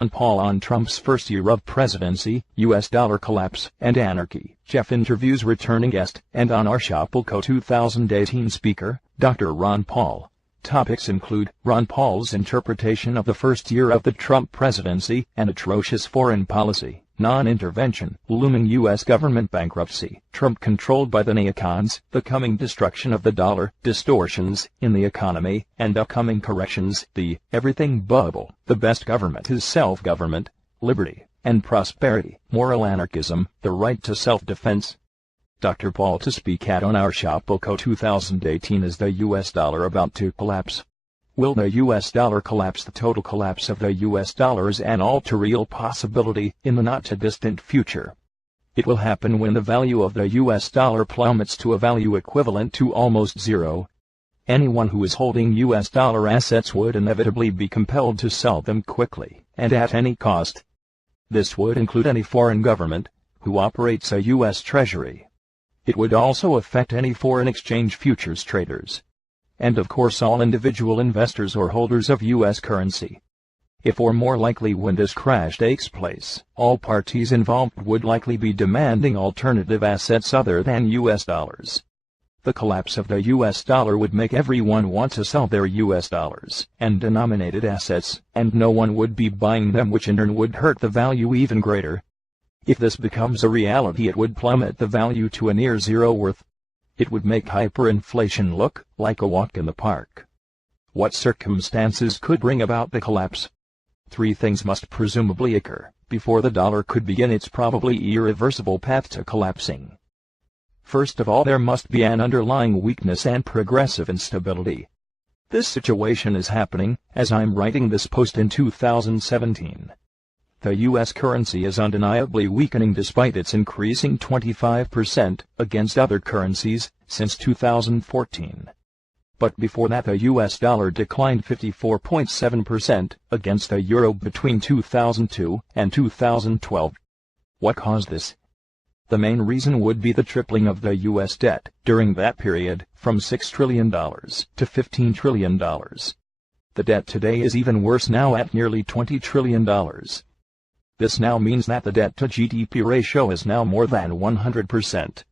Ron Paul on Trump's first year of presidency, U.S. dollar collapse and anarchy. Jeff interviews returning guest, and on our Shopulco 2018 speaker, Dr. Ron Paul. Topics include Ron Paul's interpretation of the first year of the Trump presidency and atrocious foreign policy, non-intervention, looming U.S. government bankruptcy, Trump controlled by the neocons, the coming destruction of the dollar, distortions in the economy, and upcoming corrections, the everything bubble, the best government is self-government, liberty and prosperity, moral anarchism, the right to self-defense. Dr. Paul to speak at on our Shopulco 2018. Is the U.S. dollar about to collapse? Will the U.S. dollar collapse? The total collapse of the U.S. dollar is an all-too-real possibility in the not-too-distant future. It will happen when the value of the U.S. dollar plummets to a value equivalent to almost zero. Anyone who is holding U.S. dollar assets would inevitably be compelled to sell them quickly and at any cost. This would include any foreign government who operates a U.S. Treasury. It would also affect any foreign exchange futures traders, and of course all individual investors or holders of U.S. currency. If or more likely when this crash takes place, all parties involved would likely be demanding alternative assets other than U.S. dollars. The collapse of the U.S. dollar would make everyone want to sell their U.S. dollars and denominated assets, and no one would be buying them, which in turn would hurt the value even greater. If this becomes a reality, it would plummet the value to a near zero worth. It would make hyperinflation look like a walk in the park. What circumstances could bring about the collapse? 3 things must presumably occur before the dollar could begin its probably irreversible path to collapsing. First of all, there must be an underlying weakness and progressive instability. This situation is happening as I'm writing this post in 2017. The U.S. currency is undeniably weakening despite its increasing 25% against other currencies since 2014. But before that, the U.S. dollar declined 54.7% against the euro between 2002 and 2012. What caused this? The main reason would be the tripling of the U.S. debt during that period, from $6 trillion to $15 trillion. The debt today is even worse now at nearly $20 trillion. This now means that the debt-to-GDP ratio is now more than 100%.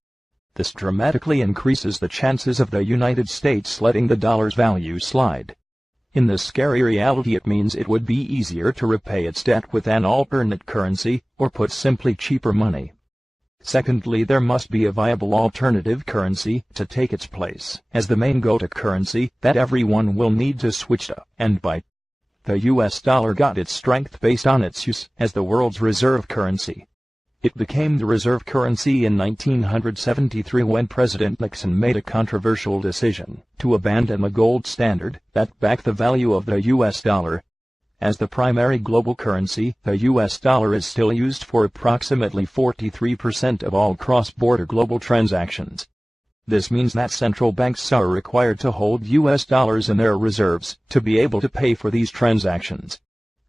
This dramatically increases the chances of the United States letting the dollar's value slide. In this scary reality, it means it would be easier to repay its debt with an alternate currency, or put simply, cheaper money. Secondly, there must be a viable alternative currency to take its place as the main go-to currency that everyone will need to switch to and buy. The U.S. dollar got its strength based on its use as the world's reserve currency. It became the reserve currency in 1973 when President Nixon made a controversial decision to abandon the gold standard that backed the value of the U.S. dollar. As the primary global currency, the U.S. dollar is still used for approximately 43% of all cross-border global transactions. This means that central banks are required to hold U.S. dollars in their reserves to be able to pay for these transactions.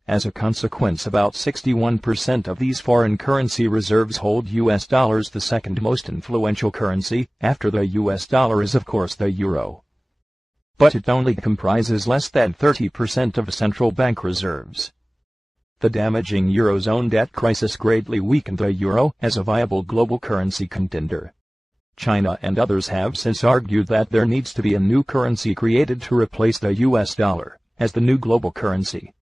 As a consequence, about 61% of these foreign currency reserves hold U.S. dollars. The second most influential currency after the U.S. dollar is of course the euro. But it only comprises less than 30% of central bank reserves. The damaging Eurozone debt crisis greatly weakened the euro as a viable global currency contender. China and others have since argued that there needs to be a new currency created to replace the U.S. dollar as the new global currency.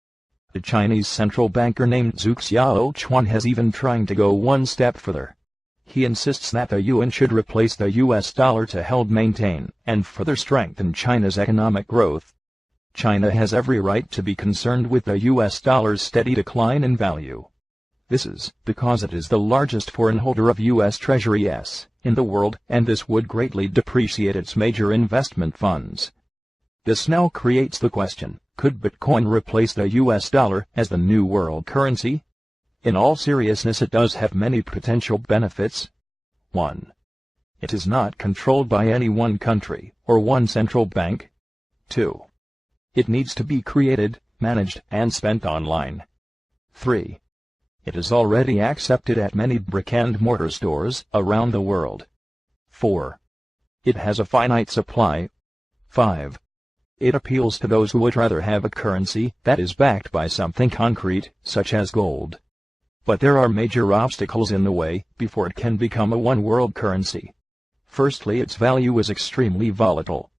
The Chinese central banker named Zhu Xiaochuan has even tried to go one step further. He insists that the yuan should replace the U.S. dollar to help maintain and further strengthen China's economic growth. China has every right to be concerned with the U.S. dollar's steady decline in value. This is because it is the largest foreign holder of U.S. Treasuries in the world, and this would greatly depreciate its major investment funds. This now creates the question, could Bitcoin replace the U.S. dollar as the new world currency? In all seriousness, it does have many potential benefits. 1. It is not controlled by any one country or one central bank. 2. It needs to be created, managed, and spent online. 3. It is already accepted at many brick-and-mortar stores around the world. 4. It has a finite supply. 5. It appeals to those who would rather have a currency that is backed by something concrete, such as gold. But there are major obstacles in the way before it can become a one-world currency. Firstly, its value is extremely volatile.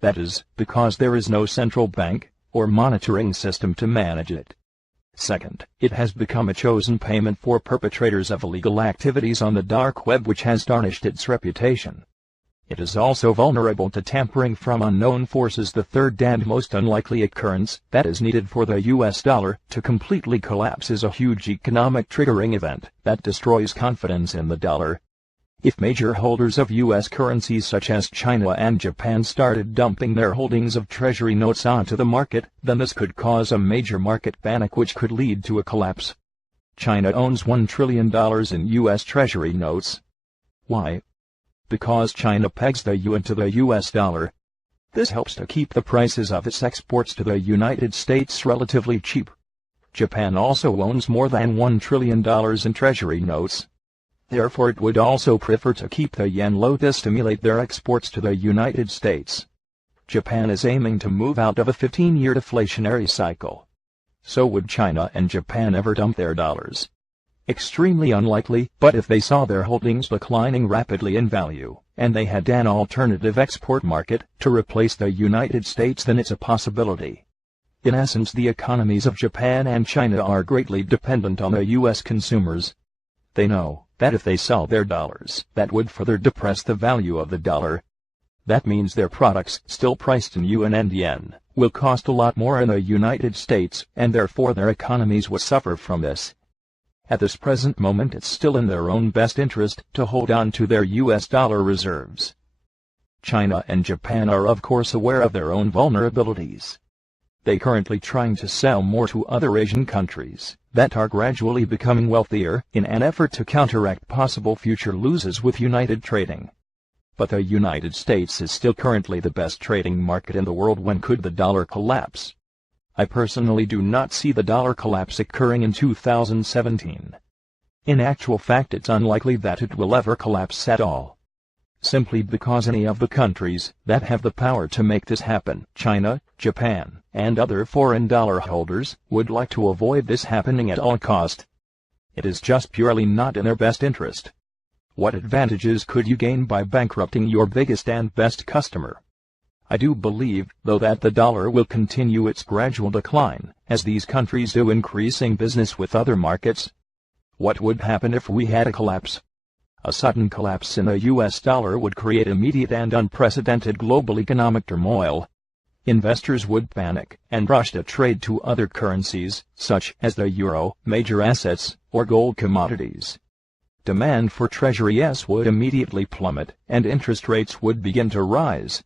That is, because there is no central bank or monitoring system to manage it. Second, it has become a chosen payment for perpetrators of illegal activities on the dark web, which has tarnished its reputation. It is also vulnerable to tampering from unknown forces. The third and most unlikely occurrence that is needed for the US dollar to completely collapse is a huge economic triggering event that destroys confidence in the dollar. If major holders of U.S. currencies such as China and Japan started dumping their holdings of treasury notes onto the market, then this could cause a major market panic which could lead to a collapse. China owns $1 trillion in U.S. treasury notes. Why? Because China pegs the yuan to the U.S. dollar. This helps to keep the prices of its exports to the United States relatively cheap. Japan also owns more than $1 trillion in treasury notes. Therefore it would also prefer to keep the yen low to stimulate their exports to the United States. Japan is aiming to move out of a 15-year deflationary cycle. So would China and Japan ever dump their dollars? Extremely unlikely, but if they saw their holdings declining rapidly in value, and they had an alternative export market to replace the United States, then it's a possibility. In essence, the economies of Japan and China are greatly dependent on the U.S. consumers. They know that if they sell their dollars, that would further depress the value of the dollar. That means their products, still priced in yuan and yen, will cost a lot more in the United States, and therefore their economies would suffer from this. At this present moment, it's still in their own best interest to hold on to their U.S. dollar reserves. China and Japan are of course aware of their own vulnerabilities. They currently trying to sell more to other Asian countries that are gradually becoming wealthier in an effort to counteract possible future losses with united trading. But the United States is still currently the best trading market in the world. When could the dollar collapse? I personally do not see the dollar collapse occurring in 2017. In actual fact, it's unlikely that it will ever collapse at all. Simply because any of the countries that have the power to make this happen, China, Japan, and other foreign dollar holders, would like to avoid this happening at all cost. It is just purely not in their best interest. What advantages could you gain by bankrupting your biggest and best customer? I do believe, though, that the dollar will continue its gradual decline, as these countries do increasing business with other markets. What would happen if we had a collapse? A sudden collapse in the U.S. dollar would create immediate and unprecedented global economic turmoil. Investors would panic and rush to trade to other currencies, such as the euro, major assets, or gold commodities. Demand for treasuries would immediately plummet, and interest rates would begin to rise,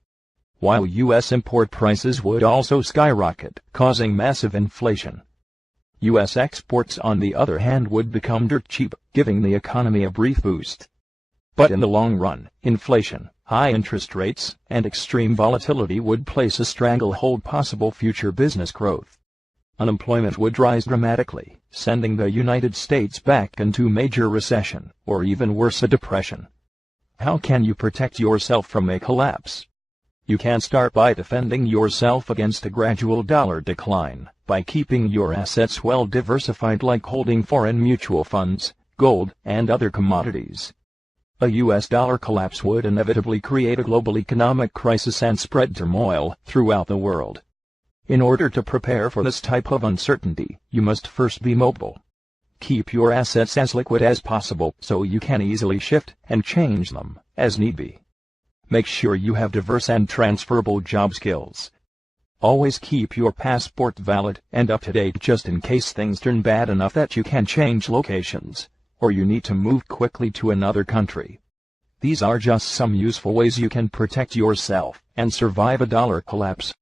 while U.S. import prices would also skyrocket, causing massive inflation. U.S. exports, on the other hand, would become dirt cheap, giving the economy a brief boost. But in the long run, inflation, high interest rates, and extreme volatility would place a stranglehold possible future business growth. Unemployment would rise dramatically, sending the United States back into major recession, or even worse, a depression. How can you protect yourself from a collapse? You can start by defending yourself against a gradual dollar decline, by keeping your assets well diversified, like holding foreign mutual funds, gold, and other commodities. A U.S. dollar collapse would inevitably create a global economic crisis and spread turmoil throughout the world. In order to prepare for this type of uncertainty, you must first be mobile. Keep your assets as liquid as possible so you can easily shift and change them as need be. Make sure you have diverse and transferable job skills. Always keep your passport valid and up to date, just in case things turn bad enough that you can change locations, or you need to move quickly to another country. These are just some useful ways you can protect yourself and survive a dollar collapse.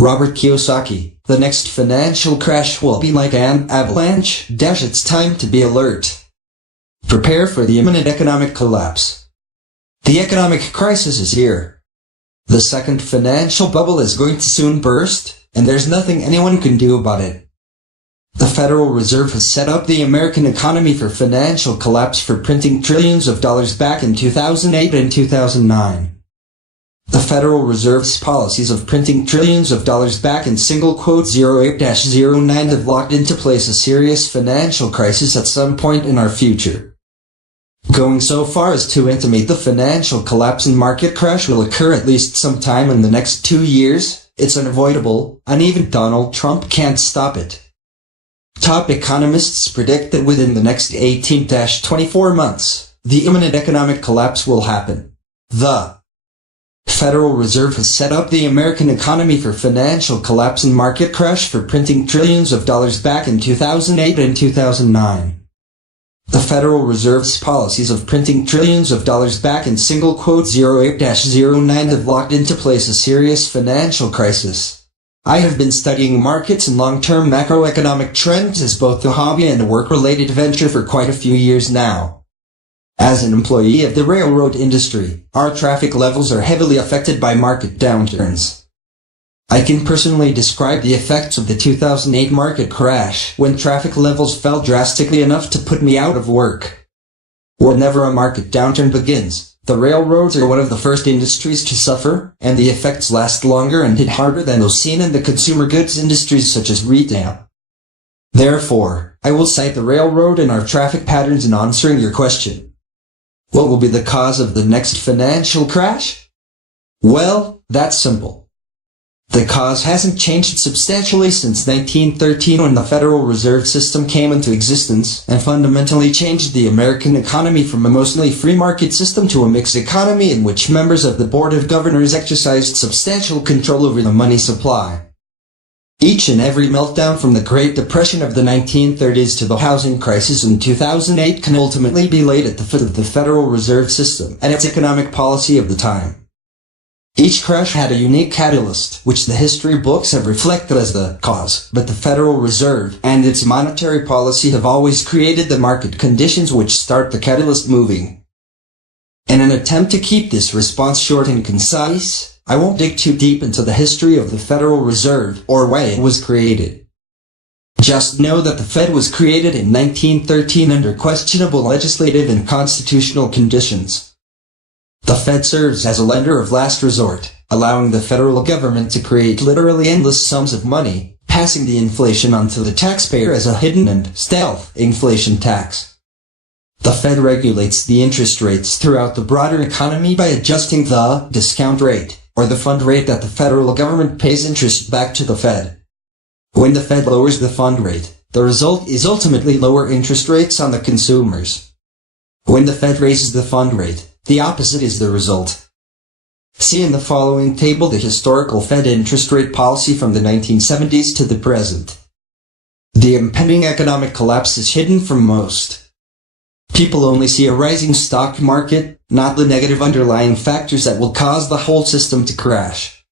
Robert Kiyosaki, the next financial crash will be like an avalanche. It's time to be alert. Prepare for the imminent economic collapse. The economic crisis is here. The second financial bubble is going to soon burst, and there's nothing anyone can do about it. The Federal Reserve has set up the American economy for financial collapse for printing trillions of dollars back in 2008 and 2009. The Federal Reserve's policies of printing trillions of dollars back in single quote 08-09 have locked into place a serious financial crisis at some point in our future. Going so far as to intimate the financial collapse and market crash will occur at least sometime in the next 2 years, it's unavoidable, and even Donald Trump can't stop it. Top economists predict that within the next 18-24 months, the imminent economic collapse will happen. The Federal Reserve has set up the American economy for financial collapse and market crash for printing trillions of dollars back in 2008 and 2009. The Federal Reserve's policies of printing trillions of dollars back in single quote 08-09 have locked into place a serious financial crisis. I have been studying markets and long-term macroeconomic trends as both a hobby and a work-related venture for quite a few years now. As an employee of the railroad industry, our traffic levels are heavily affected by market downturns. I can personally describe the effects of the 2008 market crash when traffic levels fell drastically enough to put me out of work. Whenever a market downturn begins, the railroads are one of the first industries to suffer, and the effects last longer and hit harder than those seen in the consumer goods industries such as retail. Therefore, I will cite the railroad and our traffic patterns in answering your question. What will be the cause of the next financial crash? Well, that's simple. The cause hasn't changed substantially since 1913 when the Federal Reserve System came into existence and fundamentally changed the American economy from a mostly free market system to a mixed economy in which members of the Board of Governors exercised substantial control over the money supply. Each and every meltdown from the Great Depression of the 1930s to the housing crisis in 2008 can ultimately be laid at the foot of the Federal Reserve System and its economic policy of the time. Each crash had a unique catalyst, which the history books have reflected as the cause, but the Federal Reserve and its monetary policy have always created the market conditions which start the catalyst moving. In an attempt to keep this response short and concise, I won't dig too deep into the history of the Federal Reserve or why it was created. Just know that the Fed was created in 1913 under questionable legislative and constitutional conditions. The Fed serves as a lender of last resort, allowing the federal government to create literally endless sums of money, passing the inflation onto the taxpayer as a hidden and stealth inflation tax. The Fed regulates the interest rates throughout the broader economy by adjusting the discount rate, or the fund rate that the federal government pays interest back to the Fed. When the Fed lowers the fund rate, the result is ultimately lower interest rates on the consumers. When the Fed raises the fund rate, the opposite is the result. See in the following table the historical Fed interest rate policy from the 1970s to the present. The impending economic collapse is hidden from most. People only see a rising stock market, not the negative underlying factors that will cause the whole system to crash.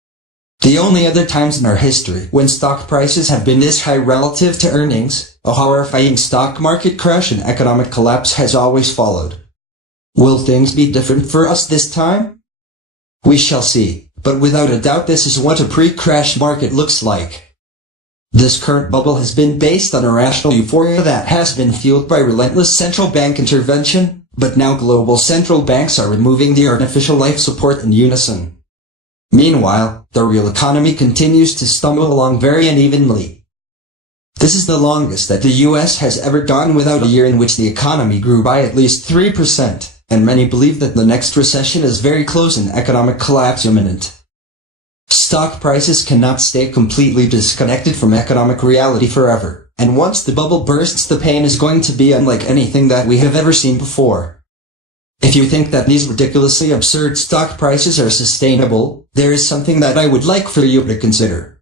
The only other times in our history when stock prices have been this high relative to earnings, a horrifying stock market crash and economic collapse has always followed. Will things be different for us this time? We shall see, but without a doubt this is what a pre-crash market looks like. This current bubble has been based on irrational euphoria that has been fueled by relentless central bank intervention, but now global central banks are removing the artificial life support in unison. Meanwhile, the real economy continues to stumble along very unevenly. This is the longest that the US has ever gone without a year in which the economy grew by at least 3%, and many believe that the next recession is very close and economic collapse imminent. Stock prices cannot stay completely disconnected from economic reality forever, and once the bubble bursts the pain is going to be unlike anything that we have ever seen before. If you think that these ridiculously absurd stock prices are sustainable, there is something that I would like for you to consider.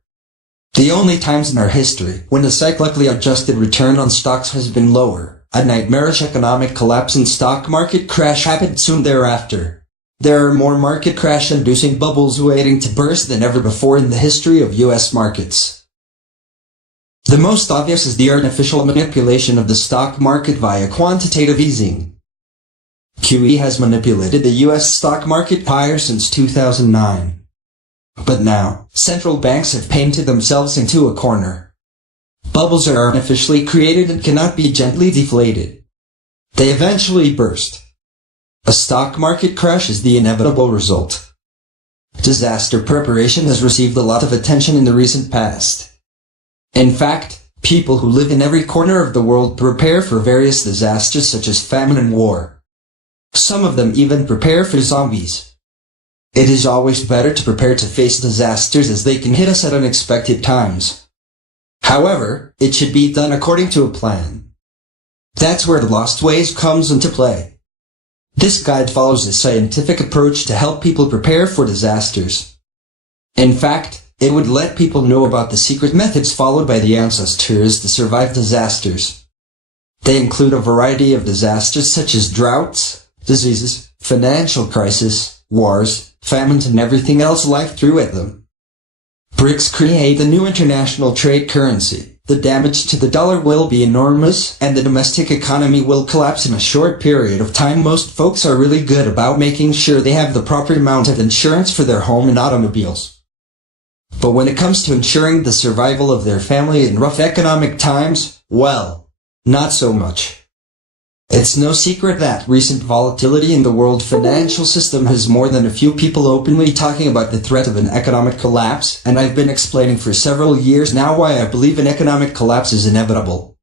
The only times in our history when the cyclically adjusted return on stocks has been lower, a nightmarish economic collapse and stock market crash happened soon thereafter. there are more market crash-inducing bubbles waiting to burst than ever before in the history of U.S. markets. The most obvious is the artificial manipulation of the stock market via quantitative easing. QE has manipulated the U.S. stock market higher since 2009. But now, central banks have painted themselves into a corner. Bubbles are artificially created and cannot be gently deflated. They eventually burst. A stock market crash is the inevitable result. Disaster preparation has received a lot of attention in the recent past. In fact, people who live in every corner of the world prepare for various disasters such as famine and war. Some of them even prepare for zombies. It is always better to prepare to face disasters as they can hit us at unexpected times. However, it should be done according to a plan. That's where the Lost Ways comes into play. This guide follows a scientific approach to help people prepare for disasters. In fact, it would let people know about the secret methods followed by the ancestors to survive disasters. They include a variety of disasters such as droughts, diseases, financial crisis, wars, famines, and everything else life threw at them. BRICS create the new international trade currency. The damage to the dollar will be enormous, and the domestic economy will collapse in a short period of time. Most folks are really good about making sure they have the proper amount of insurance for their home and automobiles. But when it comes to ensuring the survival of their family in rough economic times, well, not so much. It's no secret that recent volatility in the world financial system has more than a few people openly talking about the threat of an economic collapse, and I've been explaining for several years now why I believe an economic collapse is inevitable.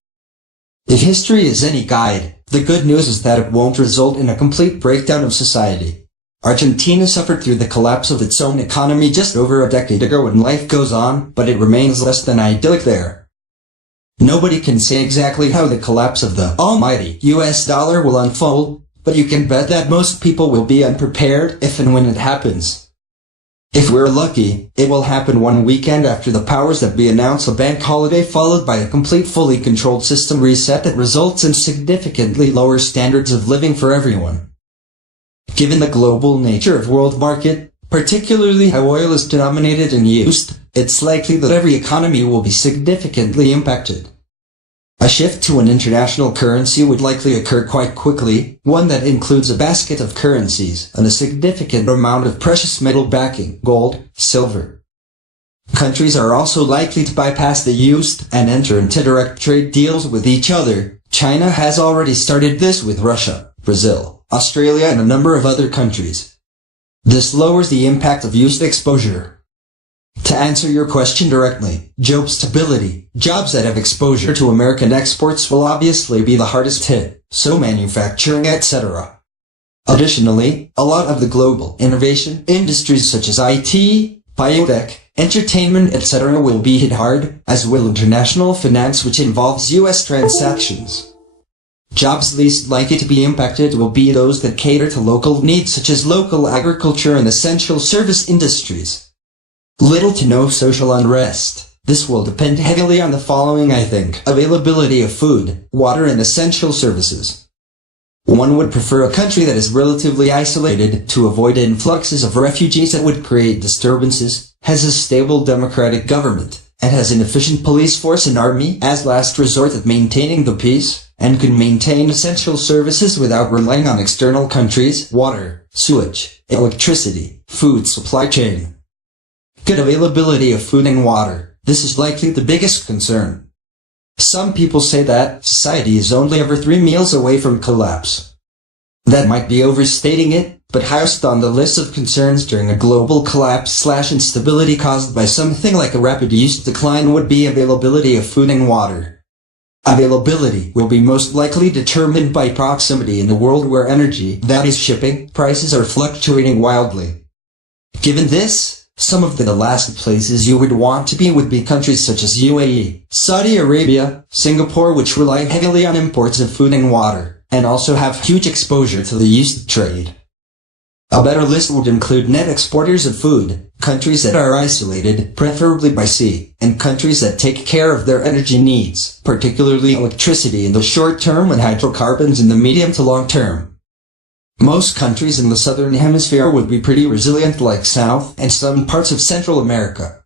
If history is any guide, the good news is that it won't result in a complete breakdown of society. Argentina suffered through the collapse of its own economy just over a decade ago, and life goes on, but it remains less than idyllic there. Nobody can say exactly how the collapse of the almighty US dollar will unfold, but you can bet that most people will be unprepared if and when it happens. If we're lucky, it will happen one weekend after the powers that be announce a bank holiday, followed by a complete fully controlled system reset that results in significantly lower standards of living for everyone. Given the global nature of world market, particularly how oil is denominated and used, it's likely that every economy will be significantly impacted. A shift to an international currency would likely occur quite quickly, one that includes a basket of currencies and a significant amount of precious metal backing, gold, silver. Countries are also likely to bypass the used and enter into direct trade deals with each other. China has already started this with Russia, Brazil, Australia, and a number of other countries. This lowers the impact of used exposure. To answer your question directly, job stability, jobs that have exposure to American exports will obviously be the hardest hit, so manufacturing, etc. Additionally, a lot of the global innovation industries such as IT, biotech, entertainment, etc. will be hit hard, as will international finance, which involves US transactions. Jobs least likely to be impacted will be those that cater to local needs such as local agriculture and essential service industries. Little to no social unrest. This will depend heavily on the following, I think: availability of food, water, and essential services. One would prefer a country that is relatively isolated to avoid influxes of refugees that would create disturbances, has a stable democratic government, and has an efficient police force and army as last resort at maintaining the peace, and can maintain essential services without relying on external countries, water, sewage, electricity, food supply chain. Good availability of food and water. This is likely the biggest concern. Some people say that society is only ever 3 meals away from collapse. That might be overstating it, but highest on the list of concerns during a global collapse/instability caused by something like a rapid use decline would be availability of food and water. Availability will be most likely determined by proximity in a world where energy, that is shipping, prices are fluctuating wildly. Given this, some of the last places you would want to be would be countries such as UAE, Saudi Arabia, Singapore, which rely heavily on imports of food and water, and also have huge exposure to the used trade. A better list would include net exporters of food, countries that are isolated, preferably by sea, and countries that take care of their energy needs, particularly electricity in the short term and hydrocarbons in the medium to long term. Most countries in the southern hemisphere would be pretty resilient, like South and some parts of Central America.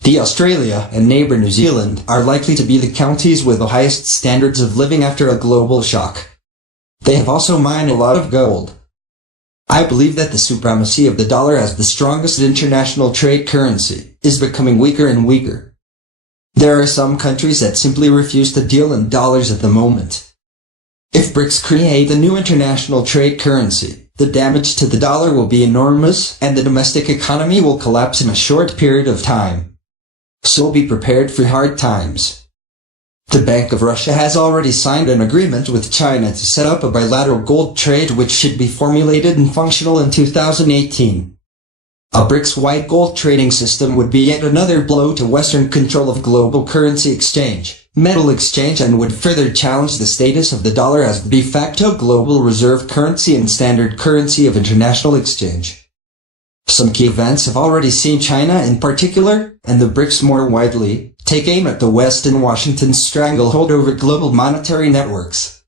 The Australia and neighbor New Zealand are likely to be the countries with the highest standards of living after a global shock. They have also mined a lot of gold. I believe that the supremacy of the dollar as the strongest international trade currency is becoming weaker and weaker. There are some countries that simply refuse to deal in dollars at the moment. If BRICS create the new international trade currency, the damage to the dollar will be enormous and the domestic economy will collapse in a short period of time. So be prepared for hard times. The Bank of Russia has already signed an agreement with China to set up a bilateral gold trade which should be formulated and functional in 2018. A BRICS-wide gold trading system would be yet another blow to Western control of global currency exchange, metal exchange, and would further challenge the status of the dollar as the de facto global reserve currency and standard currency of international exchange. Some key events have already seen China in particular, and the BRICS more widely, take aim at the West and Washington's stranglehold over global monetary networks.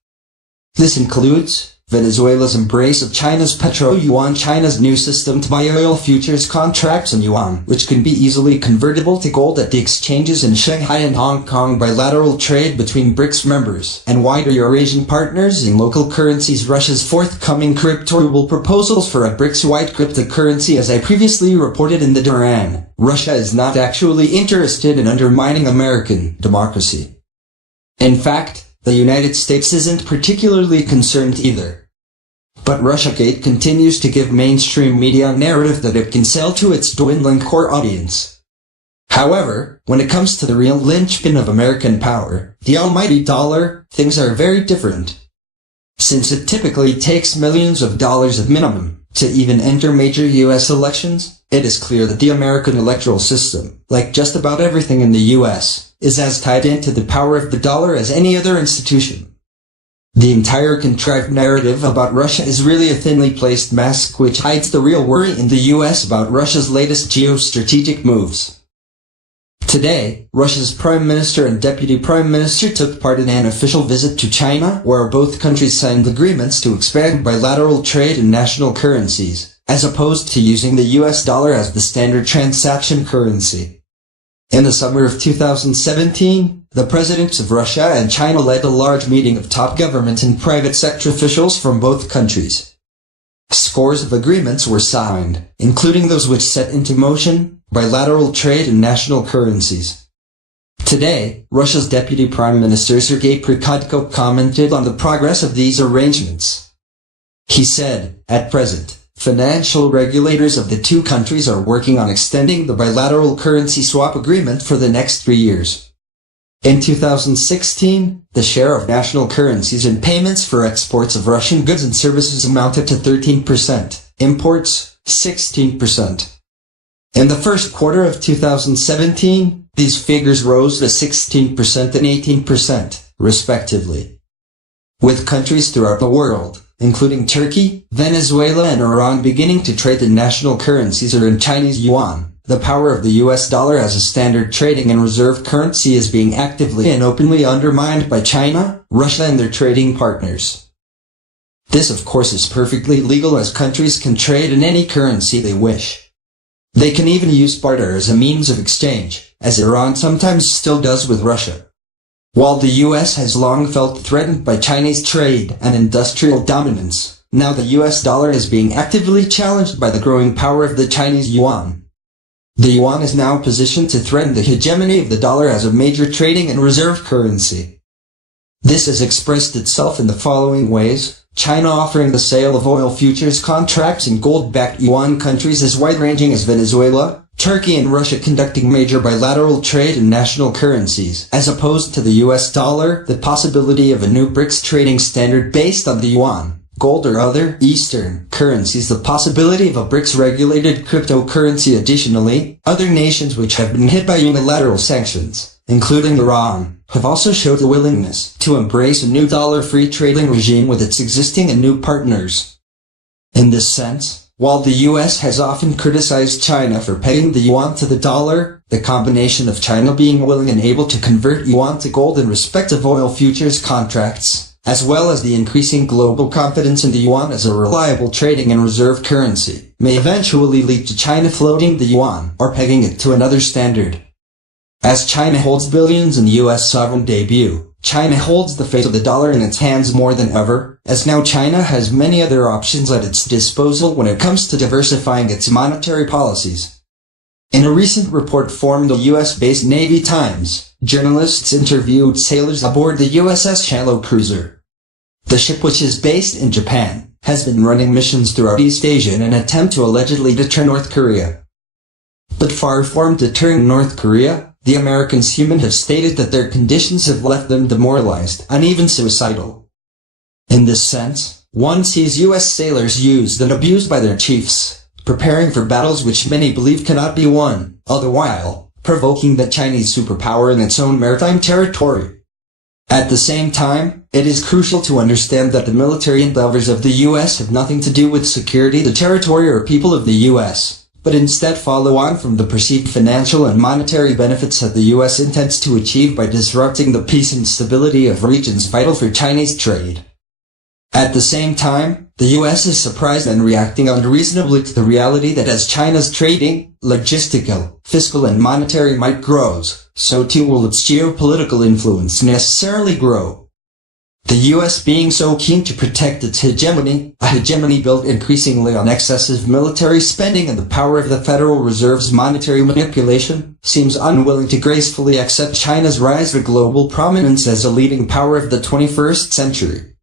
This includes Venezuela's embrace of China's petro-yuan, China's new system to buy oil futures contracts in yuan, which can be easily convertible to gold at the exchanges in Shanghai and Hong Kong, bilateral trade between BRICS members and wider Eurasian partners in local currencies, Russia's forthcoming crypto-ruble proposals for a BRICS-wide cryptocurrency. As I previously reported in the Duran, Russia is not actually interested in undermining American democracy. In fact, the United States isn't particularly concerned either. But Russiagate continues to give mainstream media a narrative that it can sell to its dwindling core audience. However, when it comes to the real linchpin of American power, the almighty dollar, things are very different. Since it typically takes millions of dollars at minimum to even enter major U.S. elections, it is clear that the American electoral system, like just about everything in the U.S., is as tied into the power of the dollar as any other institution. The entire contrived narrative about Russia is really a thinly placed mask which hides the real worry in the U.S. about Russia's latest geostrategic moves. Today, Russia's Prime Minister and Deputy Prime Minister took part in an official visit to China, where both countries signed agreements to expand bilateral trade in national currencies, as opposed to using the US dollar as the standard transaction currency. In the summer of 2017, the presidents of Russia and China led a large meeting of top government and private sector officials from both countries. Scores of agreements were signed, including those which set into motion bilateral trade in national currencies. Today, Russia's Deputy Prime Minister Sergei Prikodko commented on the progress of these arrangements. He said, "At present, financial regulators of the two countries are working on extending the bilateral currency swap agreement for the next 3 years. In 2016, the share of national currencies in payments for exports of Russian goods and services amounted to 13%, imports 16%. In the first quarter of 2017, these figures rose to 16% and 18%, respectively. With countries throughout the world, including Turkey, Venezuela, and Iran, beginning to trade in national currencies or in Chinese yuan, the power of the US dollar as a standard trading and reserve currency is being actively and openly undermined by China, Russia, and their trading partners. This, of course, is perfectly legal, as countries can trade in any currency they wish. They can even use barter as a means of exchange, as Iran sometimes still does with Russia. While the US has long felt threatened by Chinese trade and industrial dominance, now the US dollar is being actively challenged by the growing power of the Chinese yuan. The yuan is now positioned to threaten the hegemony of the dollar as a major trading and reserve currency. This has expressed itself in the following ways: China offering the sale of oil futures contracts in gold-backed yuan countries as wide-ranging as Venezuela, Turkey and Russia conducting major bilateral trade in national currencies, as opposed to the US dollar, the possibility of a new BRICS trading standard based on the yuan, gold or other Eastern currencies, the possibility of a BRICS-regulated cryptocurrency. Additionally, other nations which have been hit by unilateral sanctions, including Iran, have also showed a willingness to embrace a new dollar-free trading regime with its existing and new partners. In this sense, while the US has often criticized China for pegging the yuan to the dollar, the combination of China being willing and able to convert yuan to gold in respect of oil futures contracts, as well as the increasing global confidence in the yuan as a reliable trading and reserve currency, may eventually lead to China floating the yuan or pegging it to another standard. As China holds billions in U.S. sovereign debut, China holds the fate of the dollar in its hands more than ever, as now China has many other options at its disposal when it comes to diversifying its monetary policies. In a recent report from the U.S.-based Navy Times, journalists interviewed sailors aboard the USS Shallow Cruiser. The ship, which is based in Japan, has been running missions throughout East Asia in an attempt to allegedly deter North Korea. But far from deterring North Korea, the American seamen have stated that their conditions have left them demoralized and even suicidal. In this sense, one sees U.S. sailors used and abused by their chiefs, preparing for battles which many believe cannot be won, all the while provoking the Chinese superpower in its own maritime territory. At the same time, it is crucial to understand that the military endeavors of the U.S. have nothing to do with security, the territory, or people of the U.S., but instead follow on from the perceived financial and monetary benefits that the U.S. intends to achieve by disrupting the peace and stability of regions vital for Chinese trade. At the same time, the U.S. is surprised and reacting unreasonably to the reality that as China's trading, logistical, fiscal and monetary might grows, so too will its geopolitical influence necessarily grow. The U.S. being so keen to protect its hegemony, a hegemony built increasingly on excessive military spending and the power of the Federal Reserve's monetary manipulation, seems unwilling to gracefully accept China's rise to global prominence as a leading power of the 21st century.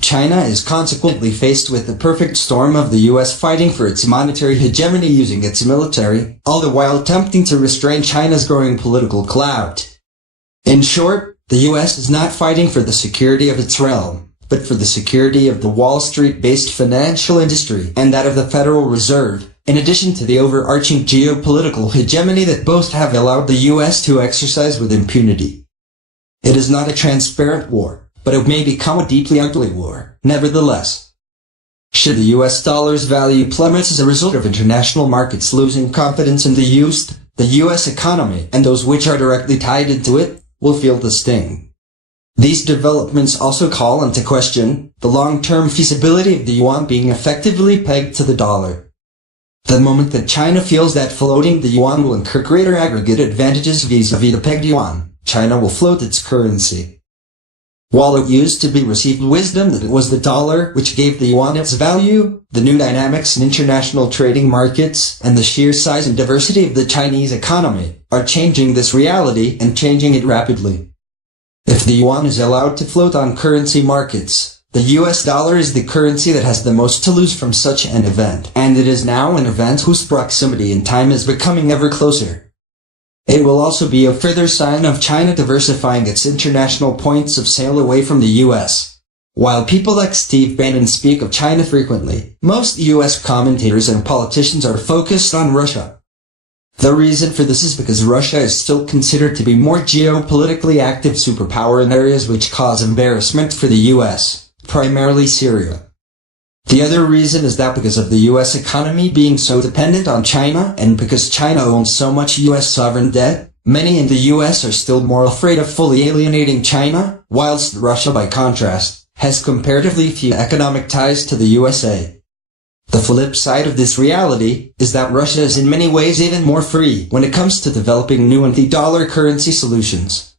China is consequently faced with the perfect storm of the U.S. fighting for its monetary hegemony using its military, all the while attempting to restrain China's growing political clout. In short, the U.S. is not fighting for the security of its realm, but for the security of the Wall Street-based financial industry and that of the Federal Reserve, in addition to the overarching geopolitical hegemony that both have allowed the U.S. to exercise with impunity. It is not a transparent war, but it may become a deeply ugly war, nevertheless. Should the U.S. dollar's value plummet as a result of international markets losing confidence in the U.S. economy and those which are directly tied into it, will feel the sting. These developments also call into question the long-term feasibility of the yuan being effectively pegged to the dollar. The moment that China feels that floating the yuan will incur greater aggregate advantages vis-à-vis the pegged yuan, China will float its currency. While it used to be received wisdom that it was the dollar which gave the yuan its value, the new dynamics in international trading markets and the sheer size and diversity of the Chinese economy are changing this reality and changing it rapidly. If the yuan is allowed to float on currency markets, the US dollar is the currency that has the most to lose from such an event, and it is now an event whose proximity in time is becoming ever closer. It will also be a further sign of China diversifying its international points of sale away from the U.S. While people like Steve Bannon speak of China frequently, most U.S. commentators and politicians are focused on Russia. The reason for this is because Russia is still considered to be more geopolitically active superpower in areas which cause embarrassment for the U.S., primarily Syria. The other reason is that because of the U.S. economy being so dependent on China and because China owns so much U.S. sovereign debt, many in the U.S. are still more afraid of fully alienating China, whilst Russia, by contrast, has comparatively few economic ties to the USA. The flip side of this reality is that Russia is in many ways even more free when it comes to developing new anti-dollar currency solutions.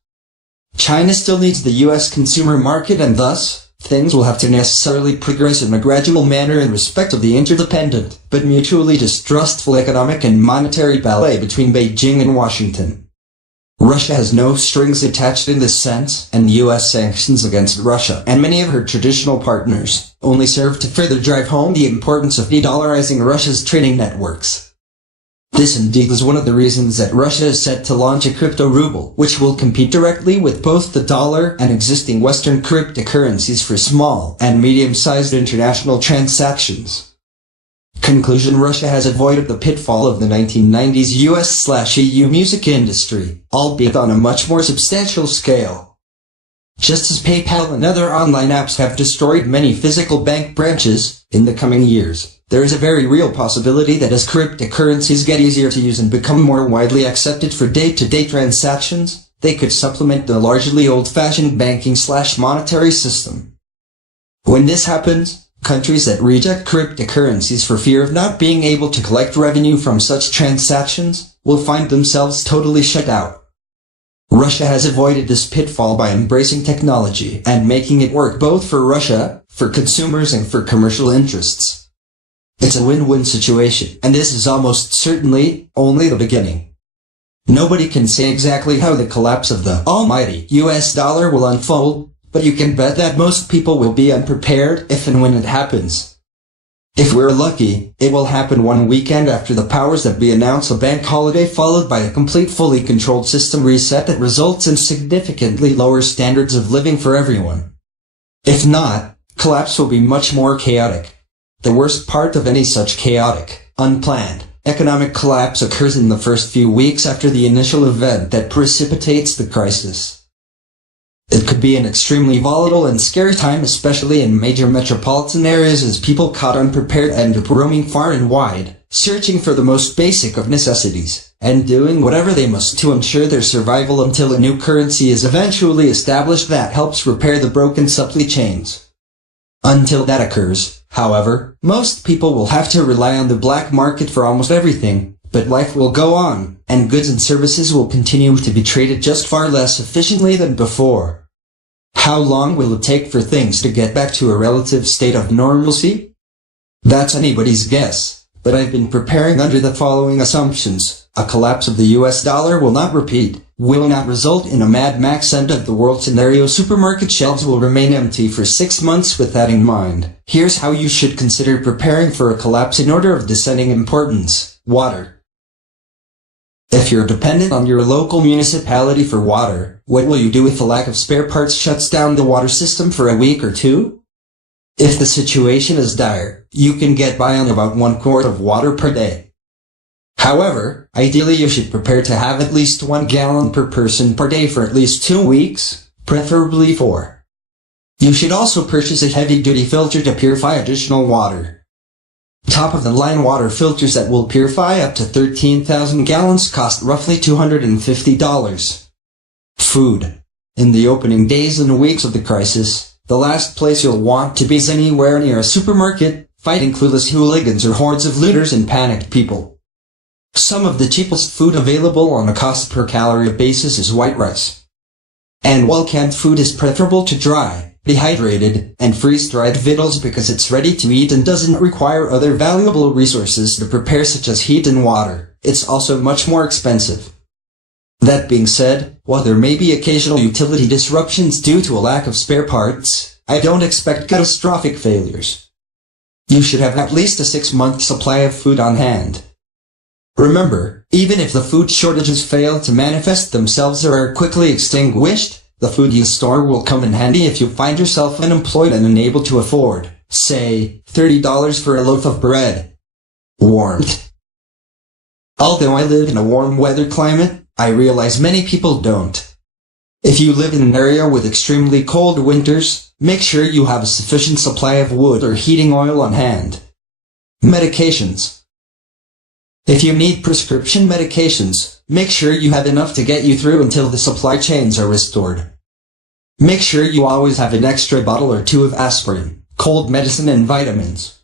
China still needs the U.S. consumer market and thus, things will have to necessarily progress in a gradual manner in respect of the interdependent, but mutually distrustful economic and monetary ballet between Beijing and Washington. Russia has no strings attached in this sense, and U.S. sanctions against Russia and many of her traditional partners only serve to further drive home the importance of de-dollarizing Russia's trading networks. This indeed is one of the reasons that Russia is set to launch a crypto ruble, which will compete directly with both the dollar and existing Western cryptocurrencies for small and medium-sized international transactions. Conclusion: Russia has avoided the pitfall of the 1990s US/EU music industry, albeit on a much more substantial scale. Just as PayPal and other online apps have destroyed many physical bank branches, in the coming years, there is a very real possibility that as cryptocurrencies get easier to use and become more widely accepted for day-to-day transactions, they could supplement the largely old-fashioned banking/monetary system. When this happens, countries that reject cryptocurrencies for fear of not being able to collect revenue from such transactions will find themselves totally shut out. Russia has avoided this pitfall by embracing technology and making it work both for Russia, for consumers, and for commercial interests. It's a win-win situation, and this is almost certainly only the beginning. Nobody can say exactly how the collapse of the almighty US dollar will unfold, but you can bet that most people will be unprepared if and when it happens. If we're lucky, it will happen one weekend after the powers that be announce a bank holiday, followed by a complete fully controlled system reset that results in significantly lower standards of living for everyone. If not, collapse will be much more chaotic. The worst part of any such chaotic, unplanned, economic collapse occurs in the first few weeks after the initial event that precipitates the crisis. It could be an extremely volatile and scary time, especially in major metropolitan areas, as people caught unprepared end up roaming far and wide, searching for the most basic of necessities, and doing whatever they must to ensure their survival until a new currency is eventually established that helps repair the broken supply chains. Until that occurs, however, most people will have to rely on the black market for almost everything, but life will go on, and goods and services will continue to be traded just far less efficiently than before. How long will it take for things to get back to a relative state of normalcy? That's anybody's guess, but I've been preparing under the following assumptions. A collapse of the US dollar will not repeat, will not result in a Mad Max end of the world scenario. Supermarket shelves will remain empty for 6 months. With that in mind, here's how you should consider preparing for a collapse in order of descending importance. Water. If you're dependent on your local municipality for water, what will you do if the lack of spare parts shuts down the water system for a week or two? If the situation is dire, you can get by on about 1 quart of water per day. However, ideally you should prepare to have at least 1 gallon per person per day for at least 2 weeks, preferably 4. You should also purchase a heavy-duty filter to purify additional water. Top-of-the-line water filters that will purify up to 13,000 gallons cost roughly $250. Food. In the opening days and weeks of the crisis, the last place you'll want to be is anywhere near a supermarket, fighting clueless hooligans or hordes of looters and panicked people. Some of the cheapest food available on a cost-per-calorie basis is white rice. And while canned food is preferable to dry, dehydrated, and freeze-dried victuals because it's ready to eat and doesn't require other valuable resources to prepare such as heat and water, it's also much more expensive. That being said, while there may be occasional utility disruptions due to a lack of spare parts, I don't expect catastrophic failures. You should have at least a 6-month supply of food on hand. Remember, even if the food shortages fail to manifest themselves or are quickly extinguished, the food you store will come in handy if you find yourself unemployed and unable to afford, say, $30 for a loaf of bread. Warmth. Although I live in a warm weather climate, I realize many people don't. If you live in an area with extremely cold winters, make sure you have a sufficient supply of wood or heating oil on hand. Medications. If you need prescription medications, make sure you have enough to get you through until the supply chains are restored. Make sure you always have an extra bottle or 2 of aspirin, cold medicine, and vitamins.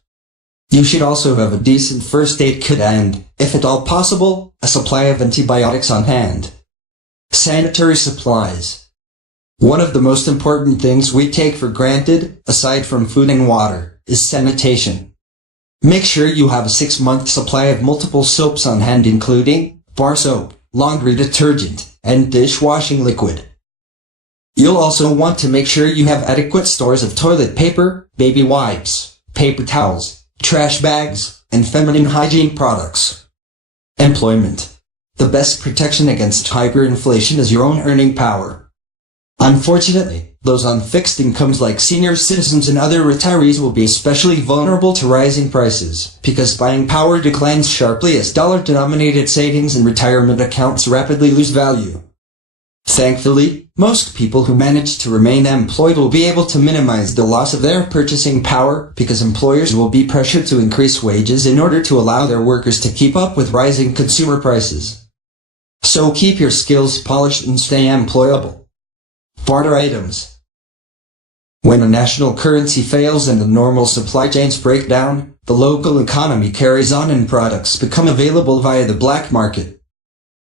You should also have a decent first aid kit and, if at all possible, a supply of antibiotics on hand. Sanitary supplies. One of the most important things we take for granted, aside from food and water, is sanitation. Make sure you have a 6-month supply of multiple soaps on hand, including bar soap, laundry detergent, and dishwashing liquid. You'll also want to make sure you have adequate stores of toilet paper, baby wipes, paper towels, trash bags, and feminine hygiene products. Employment. The best protection against hyperinflation is your own earning power. Unfortunately, those on fixed incomes like senior citizens and other retirees will be especially vulnerable to rising prices, because buying power declines sharply as dollar-denominated savings and retirement accounts rapidly lose value. Thankfully, most people who manage to remain employed will be able to minimize the loss of their purchasing power, because employers will be pressured to increase wages in order to allow their workers to keep up with rising consumer prices. So keep your skills polished and stay employable. Barter items. When a national currency fails and the normal supply chains break down, the local economy carries on and products become available via the black market.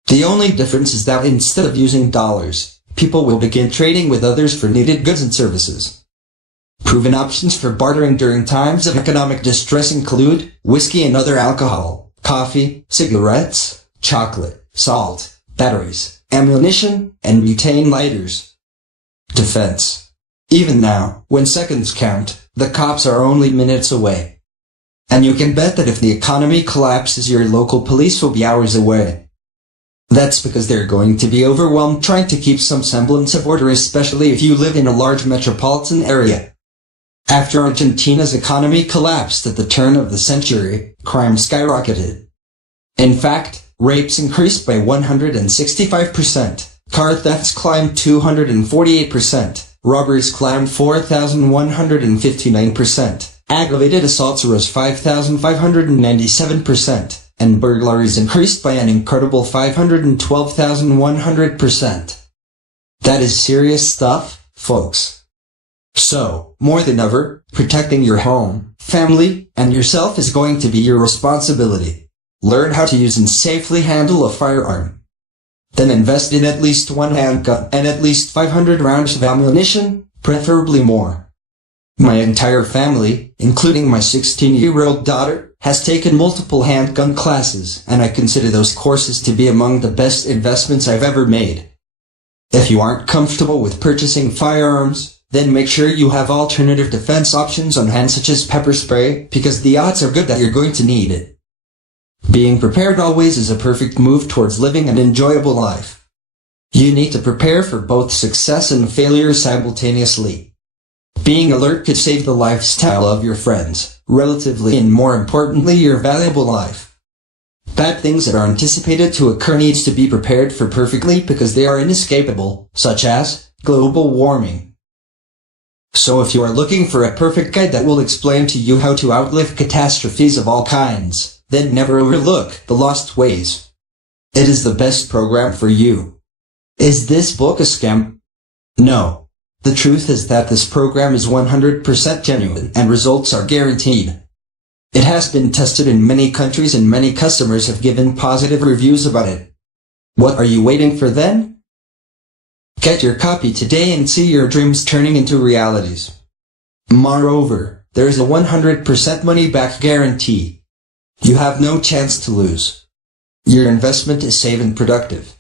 The only difference is that instead of using dollars, people will begin trading with others for needed goods and services. Proven options for bartering during times of economic distress include whiskey and other alcohol, coffee, cigarettes, chocolate, salt, batteries, ammunition, and butane lighters. Defense. Even now, when seconds count, the cops are only minutes away. And you can bet that if the economy collapses, your local police will be hours away. That's because they're going to be overwhelmed trying to keep some semblance of order, especially if you live in a large metropolitan area. After Argentina's economy collapsed at the turn of the century, crime skyrocketed. In fact, rapes increased by 165%, car thefts climbed 248%, robberies climbed 4,159%, aggravated assaults rose 5,597%, and burglaries increased by an incredible 512,100%. That is serious stuff, folks. So, more than ever, protecting your home, family, and yourself is going to be your responsibility. Learn how to use and safely handle a firearm. Then invest in at least one handgun and at least 500 rounds of ammunition, preferably more. My entire family, including my 16-year-old daughter, has taken multiple handgun classes, and I consider those courses to be among the best investments I've ever made. If you aren't comfortable with purchasing firearms, then make sure you have alternative defense options on hand such as pepper spray, because the odds are good that you're going to need it. Being prepared always is a perfect move towards living an enjoyable life. You need to prepare for both success and failure simultaneously. Being alert could save the lifestyle of your friends, relatively and more importantly your valuable life. Bad things that are anticipated to occur needs to be prepared for perfectly because they are inescapable, such as global warming. So if you are looking for a perfect guide that will explain to you how to outlive catastrophes of all kinds, then never overlook The Lost Ways. It is the best program for you. Is this book a scam? No. The truth is that this program is 100% genuine and results are guaranteed. It has been tested in many countries and many customers have given positive reviews about it. What are you waiting for then? Get your copy today and see your dreams turning into realities. Moreover, there is a 100% money-back guarantee. You have no chance to lose. Your investment is safe and productive.